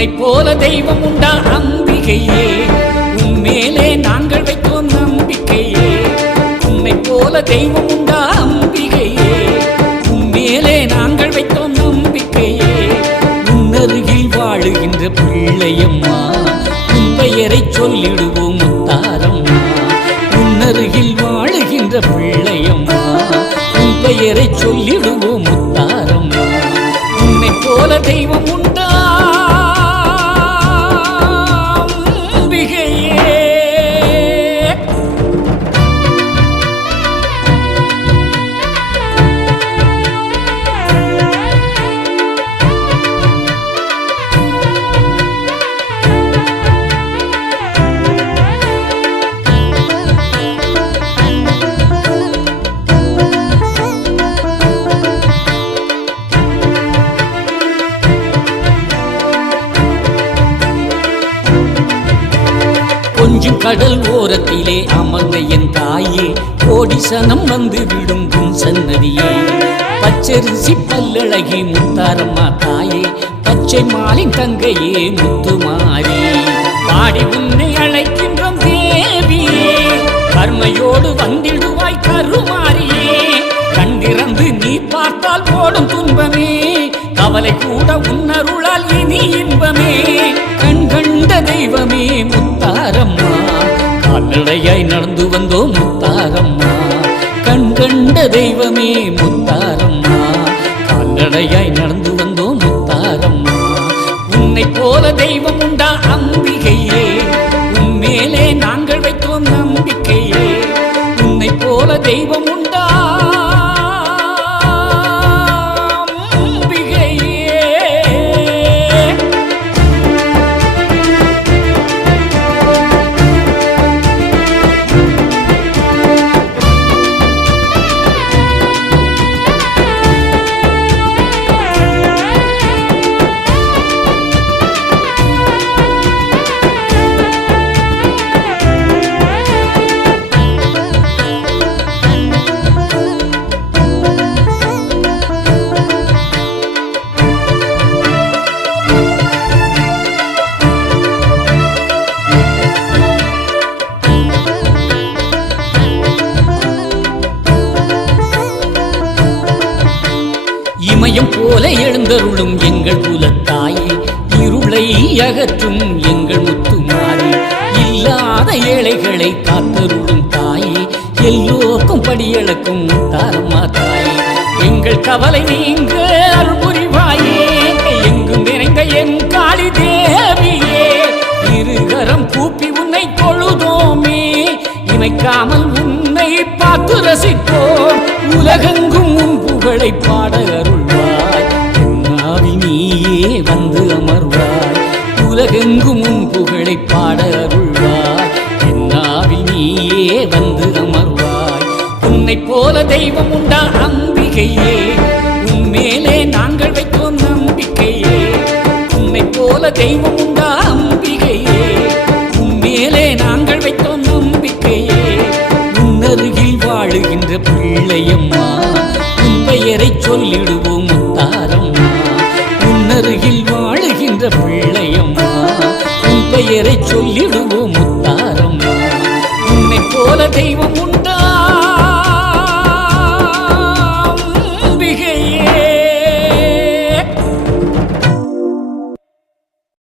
உன்னை போல தெய்வம் உண்டா அம்பிகையே, உன்மேலே நாங்கள் வைத்தோம் நம்பிக்கையே. உன்னை போல தெய்வம் உண்டா அம்பிகையே, உன்மேலே நாங்கள் வைத்தோம் நம்பிக்கையே. உன்னருகில் வாழுகின்ற பிள்ளையம்மா, உன் பெயரை சொல்லிடுவோம் முத்தாரம்மா. உன்னருகில் வாழுகின்ற பிள்ளையம்மா, உன் பெயரை சொல்லிடுவோம் முத்தாரம்மா. உன்னை போல தெய்வம் உண்டா அம்பிகையே. கொஞ்சம் கடல் ஓரத்திலே அமர்ந்த என் தாயே, கோடிசனம் வந்து விடும் உன் சன்னதியே. பச்சரிசி பல்லழகி முத்தாரம்மா தாயே, பச்சை மாலின் தங்கையே முத்துமாரி. பாடி உன்னை அழைக்கின்றோம் தேவியே, கர்மையோடு வந்திடுவாய் கருமாரியே. கண்டிறந்து நீ பார்த்தால் ஓடும் துன்பமே, கவலை கூட உன்னருளால் இனி இன்பமே. கண் கண்ட தெய்வமே முத்தாரம்மா, கால்நடையாய் நடந்து வந்தோம் முத்தாரம்மா. கண் கண்ட தெய்வமே முத்தாரம்மா, கால்நடையாய் நடந்து வந்தோம் முத்தாரம்மா. உன்னை போல தெய்வம் உண்டா அம்பிகையே, உன்மேலே நாங்கள் வைத்தோம் நம்பிக்கையே. உன்னை போல தெய்வம் உண்டா இமயம் போல எழுந்தருளும் எங்கள் குலத்தாயே, இருளை அகற்றும் எங்கள் முத்துமாரி. இல்லாத ஏழைகளை காத்தருளும் தாயே, எல்லோருக்கும் படியளக்கும் முத்தாரம்மா தாயே. எங்கள் கவலை நீங்க அருள் புரிவாயே, எங்கும் நிறைந்த என் காளி தேவியே. இருகரம் கூப்பி உன்னை தொழுதோமே, இமைக்காமல் உன்னை பார்த்து ரசிப்போம். உலகெங்கும் உன் புகழை பாட அருள்வாய், என்னாவில் நீயே வந்து அமர்வாய். உலகெங்கும் உன் புகழை பாட அருள்வாய், என்னாவில் நீயே வந்து அமர்வாய். உன்னை போல தெய்வம் உண்டா அம்பிகையே, உன்மேலே நாங்கள் வைத்தோம் நம்பிக்கையே. உன்னை போல தெய்வம் உண்டா அம்பிகையே, உன்மேலே நாங்கள் வைத்தோம் நம்பிக்கையே. உன்னருகில் வாழுகின்ற பிள்ளையம்மா,